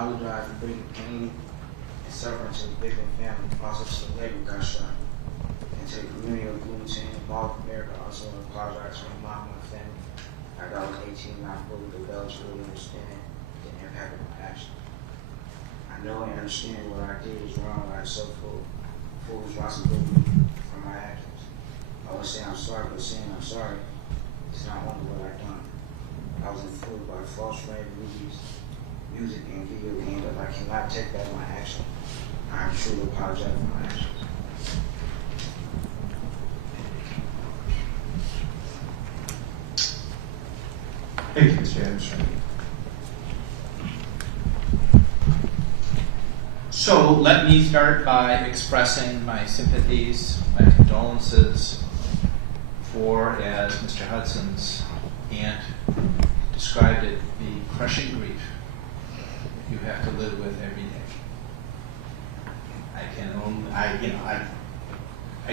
apologize for bringing pain and suffering to the victim family, also to the labor got shot, and to the community of Bloomington and Mall of America. Also want to apologize for my mom and my family. I was 18 and I fully developed to really understand the impact of my actions. I know and understand what I did is wrong, but I so full responsibility for my actions. I would say I'm sorry, but saying I'm sorry is not only what I've done. I was influenced by false flame movies, music, and video games, but I cannot take back my action. I am truly apologize for my actions. Thank you, Mr. Anderson. So let me start by expressing my sympathies, my condolences for, as Mr. Hudson's aunt described it, the crushing grief that you have to live with every day. I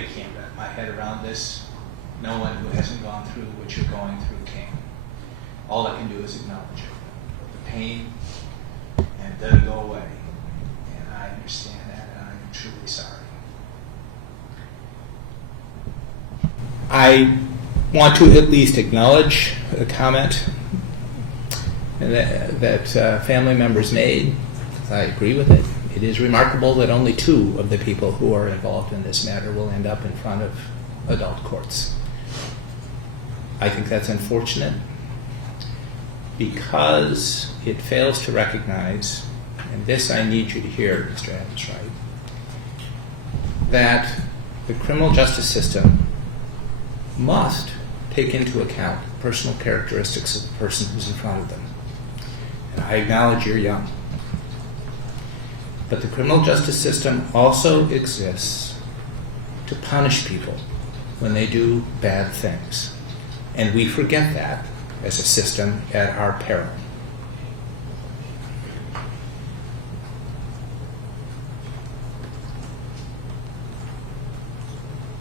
can't wrap my head around this. No one who hasn't gone through what you're going through can. All I can do is acknowledge it. The pain, and it doesn't go away. And I understand that, and I'm truly sorry. I want to at least acknowledge a comment that family members made. I agree with it. It is remarkable that only 2 of the people who are involved in this matter will end up in front of adult courts. I think that's unfortunate because it fails to recognize, and this I need you to hear, Mr. Adams, right, that the criminal justice system must take into account the personal characteristics of the person who's in front of them. And I acknowledge you're young. But the criminal justice system also exists to punish people when they do bad things. And we forget that as a system at our peril.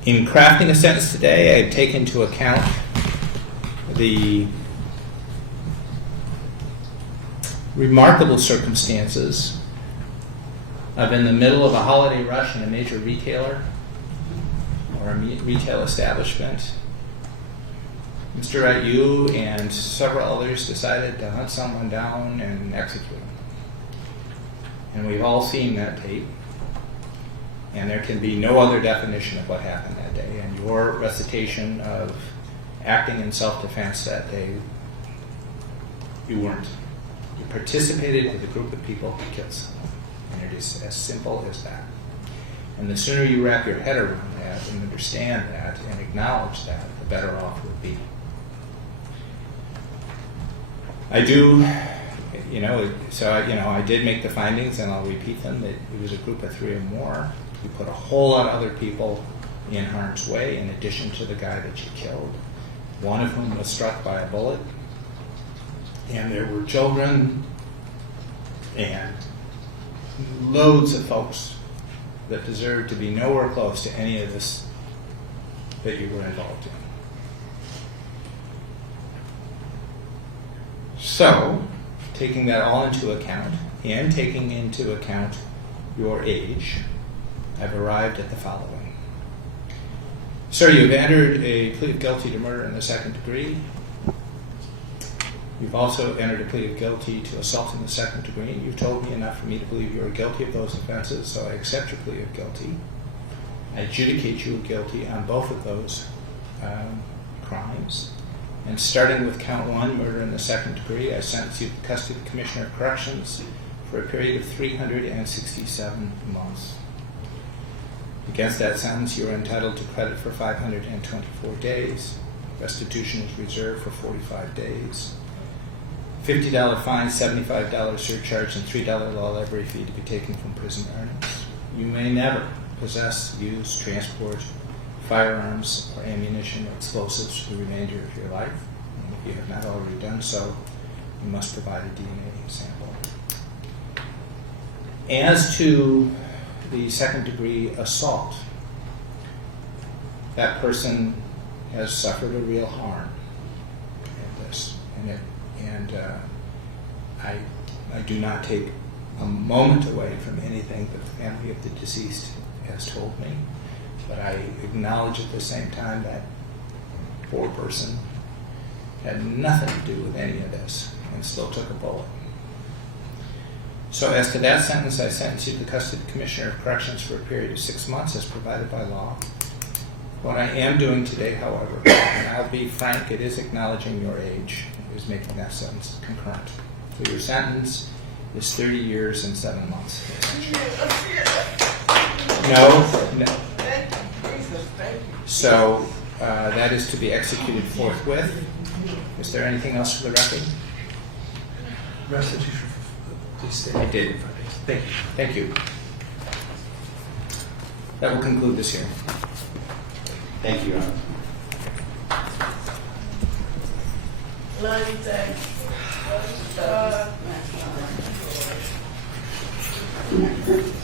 In crafting a sentence today, I've taken into account the remarkable circumstances of in the middle of a holiday rush in a major retailer or a retail establishment, Mr. Wright, you and several others decided to hunt someone down and execute him. And we've all seen that tape. And there can be no other definition of what happened that day. And your recitation of acting in self-defense that day, you weren't. You participated with a group of people who killed someone. And it is as simple as that. And the sooner you wrap your head around that and understand that and acknowledge that, the better off we'll be. I do, I did make the findings, and I'll repeat them, that it was a group of 3 or more. You put a whole lot of other people in harm's way in addition to the guy that you killed, one of whom was struck by a bullet. And there were children and loads of folks that deserved to be nowhere close to any of this that you were involved in. So, taking that all into account, and taking into account your age, I've arrived at the following. Sir, you've entered a plea of guilty to murder in the 2nd degree. You've also entered a plea of guilty to assault in the 2nd degree. You've told me enough for me to believe you are guilty of those offenses, so I accept your plea of guilty. I adjudicate you guilty on both of those crimes. And starting with count 1, murder in the 2nd degree, I sentence you to custody of the Commissioner of Corrections for a period of 367 months. Against that sentence, you are entitled to credit for 524 days. Restitution is reserved for 45 days. $50 fine, $75 surcharge, and $3 law library fee to be taken from prison earnings. You may never possess, use, transport firearms or ammunition or explosives for the remainder of your life. And if you have not already done so, you must provide a DNA sample. As to the 2nd degree assault, that person has suffered a real harm in this, and I do not take a moment away from anything that the family of the deceased has told me. But I acknowledge at the same time that poor person had nothing to do with any of this and still took a bullet. So as to that sentence, I sentence you to the custody of the Commissioner of Corrections for a period of 6 months as provided by law. What I am doing today, however, and I'll be frank, it is acknowledging your age, is making that sentence concurrent. So your sentence is 30 years and 7 months. No. So that is to be executed forthwith. Is there anything else for the record? Restitution, please stay. I did. Thank you. Thank you. That will conclude this hearing. Thank you, Your Honor. Line